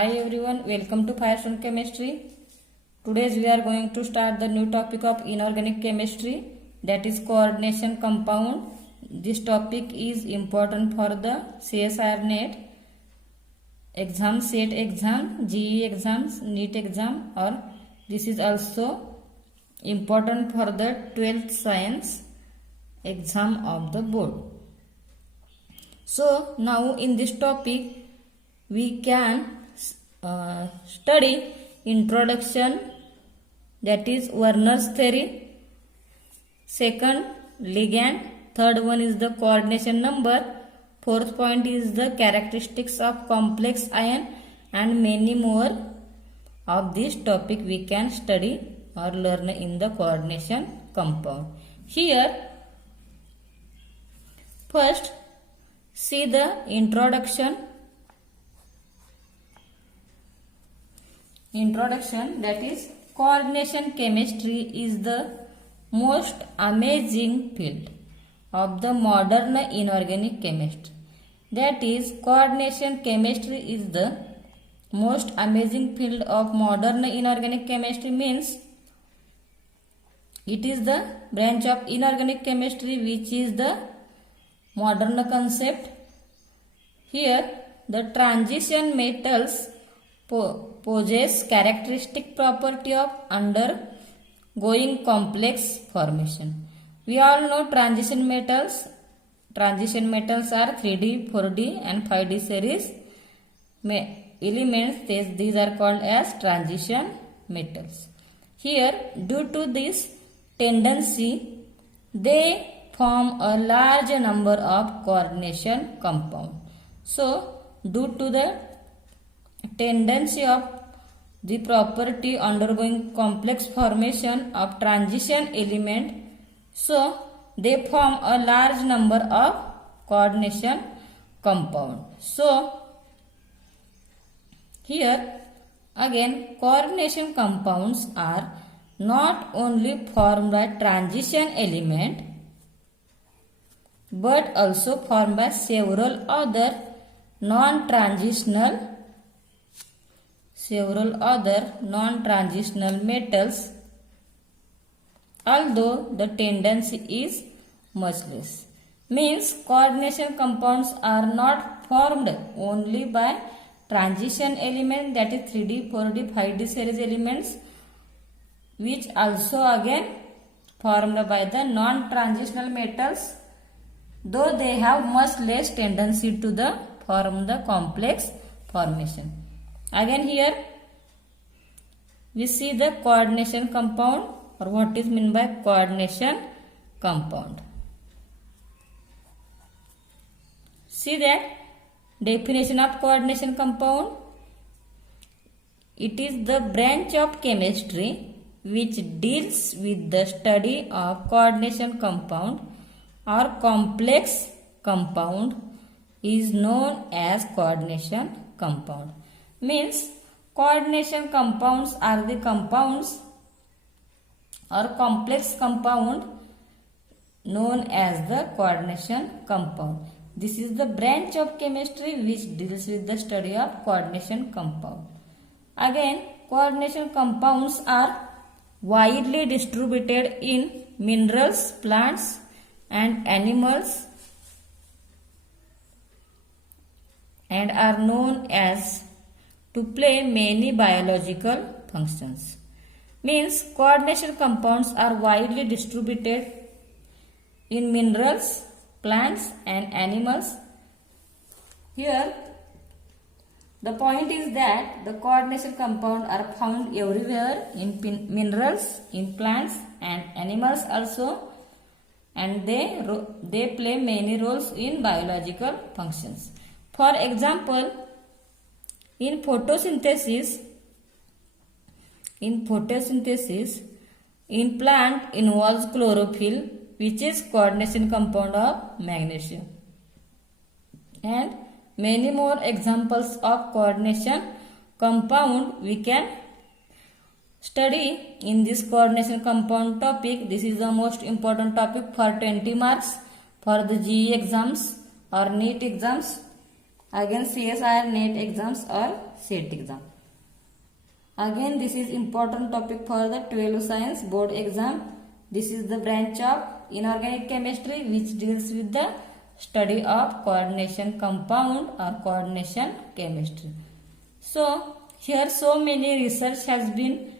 Hi everyone, welcome to Firestone Chemistry. Today we are going to start the new topic of inorganic chemistry, that is coordination compound. This topic is important for the CSIR NET exam, SET exam, GE exams, NEET exam, or this is also important for the 12th science exam of the board. So now in this topic we can study introduction, that is Werner's theory, second ligand, third one is the coordination number, fourth point is the characteristics of complex ion, and many more of this topic we can study or learn in the coordination compound. Here first see the introduction, that is coordination chemistry is the most amazing field of the modern inorganic chemistry. That is, coordination chemistry is the most amazing field of modern inorganic chemistry, means it is the branch of inorganic chemistry which is the modern concept. Here the transition metals possess characteristic property of undergoing complex formation. We all know transition metals. Transition metals are 3D, 4D and 5D series elements. These are called as transition metals. Here, due to this tendency, they form a large number of coordination compounds. So, due to the tendency of the property undergoing complex formation of transition element, so they form a large number of coordination compound. So here again coordination compounds are not only formed by transition element but also formed by several other non-transitional metals, although the tendency is much less. Means coordination compounds are not formed only by transition element, that is 3D, 4D, 5D series elements, which also again formed by the non-transitional metals, though they have much less tendency to form the complex formation. Again here we see the coordination compound, or what is meant by coordination compound. See that definition of coordination compound. It is the branch of chemistry which deals with the study of coordination compound or complex compound is known as coordination compound. Means coordination compounds are the compounds or complex compound known as the coordination compound. This is the branch of chemistry which deals with the study of coordination compound. Again, coordination compounds are widely distributed in minerals, plants and animals and are known as to play many biological functions. Means coordination compounds are widely distributed in minerals, plants and animals. Here the point is that the coordination compounds are found everywhere in minerals, in plants and animals also, and they play many roles in biological functions. For example, in photosynthesis, in plant involves chlorophyll, which is coordination compound of magnesium, and many more examples of coordination compound we can study in this coordination compound topic. This is the most important topic for 20 marks for the GE exams or NEET exams. Again CSIR NET exams or SET exam. Again, this is important topic for the 12th science board exam. This is the branch of inorganic chemistry which deals with the study of coordination compound or coordination chemistry. So here so many research has been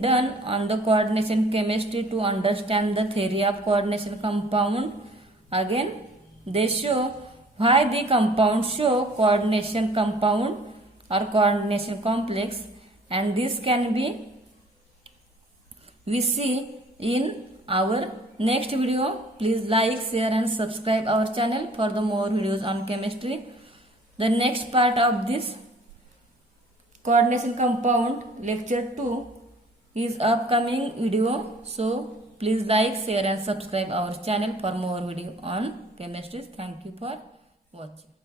done on the coordination chemistry to understand the theory of coordination compound. Again, they show why the compounds show coordination compound or coordination complex, and this can be we see in our next video. Please like, share and subscribe our channel for the more videos on chemistry. The next part of this coordination compound lecture 2 is upcoming video. So please like, share and subscribe our channel for more video on chemistry. Thank you for watching.